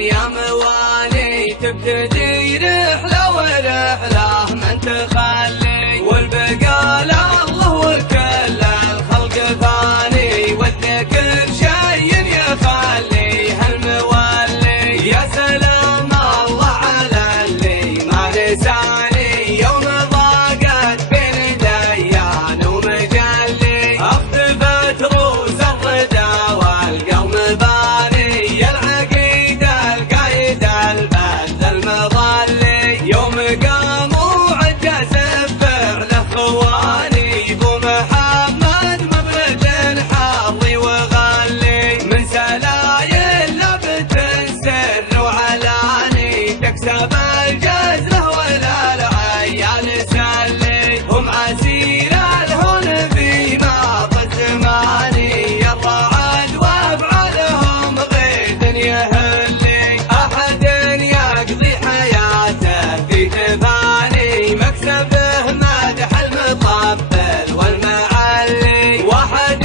يا موالي تبتدي رحلة ورحلة من تخلي، والبقاء لله وكل الخلق فاني، والذكر شي يخلي هالمولي. يا سلام الله على اللي ما لساني يوم ضاقت بين ديان ومجلي، اختفت روس الردى والقوم باني، العقيدة القايد البلد المظلي. يوم قاموا عجة سفع له خواني، ابو محمد مبرد حظي وغلي، من سلايل لبت سر وعلاني، تكسب الجزره ولا العيال سلي. هم عسير الهون في ماضي الزماني، الرعد وافعالهم غيث يهلي، احد يقضي حياته في تفاني، مكسبه مدح المطبل والمعلي، واحد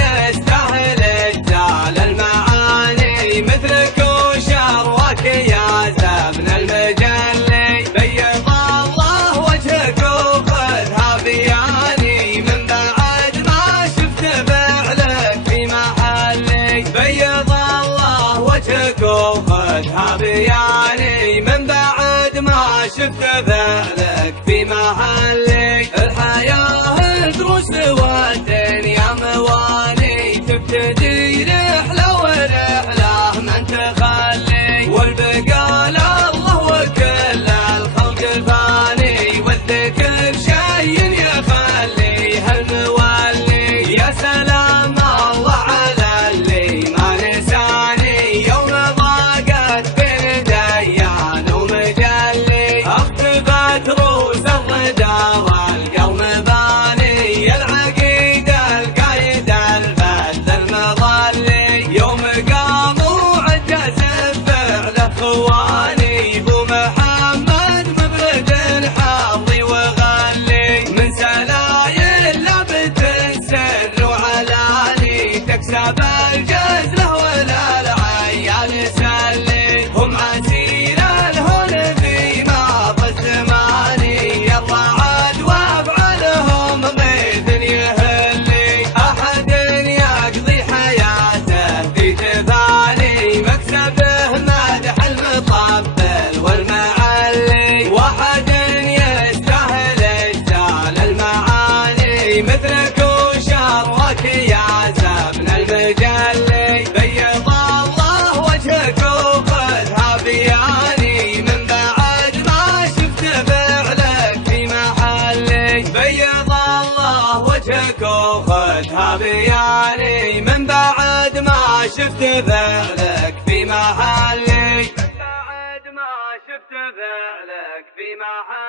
يستاهل اجزال المعاني، مثلك وشروك يا زبن المجلي. بيض الله وجهك وخذها بياني، من بعد ما شفت فعلك في محلي. بيض الله وجهك وخذها بياني، من بعد ما شفت فعلك في محلي. الحياة دروس والدنيا مواني، تبتدي رحلة ورحلة من تخلي، والبقاء لله وكل الخلق فاني، والذكر شي يخلي هالمولي. يا سلام الله على اللي ما نساني يوم ضاقت بين ديان ومجلي، اختفت روس الردى والقوم باني، العقيدة القايد البلد المظلي. يوم قاموا عجة سفع له خواني، ابو محمد مبرد حظي وغلي، من سلايل لبت سر وعلاني، تكسب الجزره ولا العيال سلي. هم عسير الهون في ماضي الزماني، الرعد وافعالهم غيث يهلي، احد يقضي حياته في تفاني، مكسبه مدح المطبل والمعلي، واحد يستاهل اجزال المعاني، مثلك وشروك يا زبن المجلي. بيض الله وجهك وخذها بياني، من بعد ما شفت فعلك في محلي. بيض الله وجهك وخذها بياني، من بعد ما شفت فعلك في محلي. من بعد ما شفت فعلك في محلي.